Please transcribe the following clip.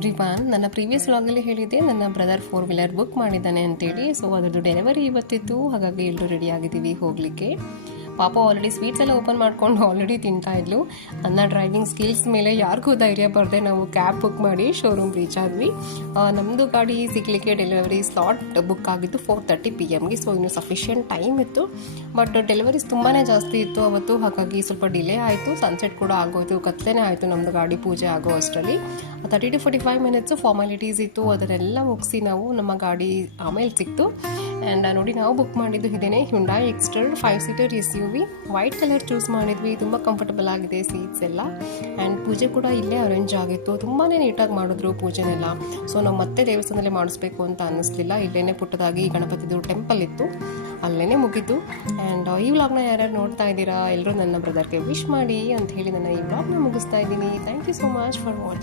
Everyone, ನನ್ನ previous ವ್ಲಾಗಲ್ಲಿ ಹೇಳಿದ್ದೆ ನನ್ನ ಬ್ರದರ್ 4 ವೀಲರ್ ಬುಕ್ ಮಾಡಿದ್ದಾನೆ ಅಂತೇಳಿ. ಸೊ ಅದರದ್ದು ಡೆಲಿವರಿ ಇವತ್ತಿತ್ತು, ಹಾಗಾಗಿ ಎಲ್ಲರೂ ರೆಡಿ ಆಗಿದ್ದೀವಿ ಹೋಗಲಿಕ್ಕೆ. ಪಾಪ ಆಲ್ರೆಡಿ ಸ್ವೀಟ್ಸ್ ಎಲ್ಲ ಓಪನ್ ಮಾಡ್ಕೊಂಡು ಆಲ್ರೆಡಿ ತಿಂತಾ ಇದ್ಲು. ನನ್ನ ಡ್ರೈವಿಂಗ್ ಸ್ಕಿಲ್ಸ್ ಮೇಲೆ ಯಾರಿಗೂ ಧೈರ್ಯ ಬರದೆ ನಾವು ಕ್ಯಾಬ್ ಬುಕ್ ಮಾಡಿ ಶೋರೂಮ್ ರೀಚ್ ಆದ್ವಿ. ನಮ್ಮದು ಗಾಡಿ ಸಿಗಲಿಕ್ಕೆ ಡೆಲಿವರಿ ಸ್ಲಾಟ್ ಬುಕ್ ಆಗಿತ್ತು 4:30 PM. ಸೊ ಇನ್ನು ಸಫಿಷಿಯೆಂಟ್ ಟೈಮ್ ಇತ್ತು, ಬಟ್ ಡೆಲಿವರೀಸ್ ತುಂಬಾ ಜಾಸ್ತಿ ಇತ್ತು ಅವತ್ತು, ಹಾಗಾಗಿ ಸ್ವಲ್ಪ ಡಿಲೇ ಆಯಿತು. ಸನ್ಸೆಟ್ ಕೂಡ ಆಗೋಯ್ತು, ಕತ್ಲೇನೆ ಆಯಿತು ನಮ್ಮದು ಗಾಡಿ ಪೂಜೆ ಆಗೋ ಅಷ್ಟರಲ್ಲಿ. 30 to 45 ಮಿನಿಟ್ಸು ಫಾರ್ಮಾಲಿಟೀಸ್ ಇತ್ತು, ಅದನ್ನೆಲ್ಲ ಮುಗಿಸಿ ನಾವು ನಮ್ಮ ಗಾಡಿ ಆಮೇಲೆ ಸಿಕ್ತು. ಆ್ಯಂಡ್ ನೋಡಿ, ನಾವು ಬುಕ್ ಮಾಡಿದ್ದು ಇದೇನೆ, Hyundai Exter 5-seater SUV. White colour choose ಮಾಡಿದ್ವಿ, ತುಂಬ ಕಂಫರ್ಟಬಲ್ ಆಗಿದೆ ಸೀಟ್ಸ್ ಎಲ್ಲ. ಆ್ಯಂಡ್ ಪೂಜೆ ಕೂಡ ಇಲ್ಲೇ ಅರೇಂಜ್ ಆಗಿತ್ತು, ತುಂಬಾ ನೀಟಾಗಿ ಮಾಡಿದ್ರು ಪೂಜೆನೆಲ್ಲ. ಸೊ ನಾವು ಮತ್ತೆ ದೇವಸ್ಥಾನದಲ್ಲೇ ಮಾಡಿಸ್ಬೇಕು ಅಂತ ಅನ್ನಿಸ್ಲಿಲ್ಲ, ಇಲ್ಲೇ ಪುಟ್ಟದಾಗಿ ಗಣಪತಿದು ಟೆಂಪಲ್ ಇತ್ತು, ಅಲ್ಲೇ ಮುಗಿತು. ಆ್ಯಂಡ್ ಈ ವ್ಲಾಗ್ನ ಯಾರ್ಯಾರು ನೋಡ್ತಾ ಇದ್ದೀರಾ ಎಲ್ಲರೂ ನನ್ನ ಬ್ರದರ್ಗೆ ವಿಶ್ ಮಾಡಿ ಅಂತ ಹೇಳಿ ನನ್ನ ಈ ವ್ಲಾಗ್ನ ಮುಗಿಸ್ತಾ ಇದ್ದೀನಿ. Thank you so much for watching.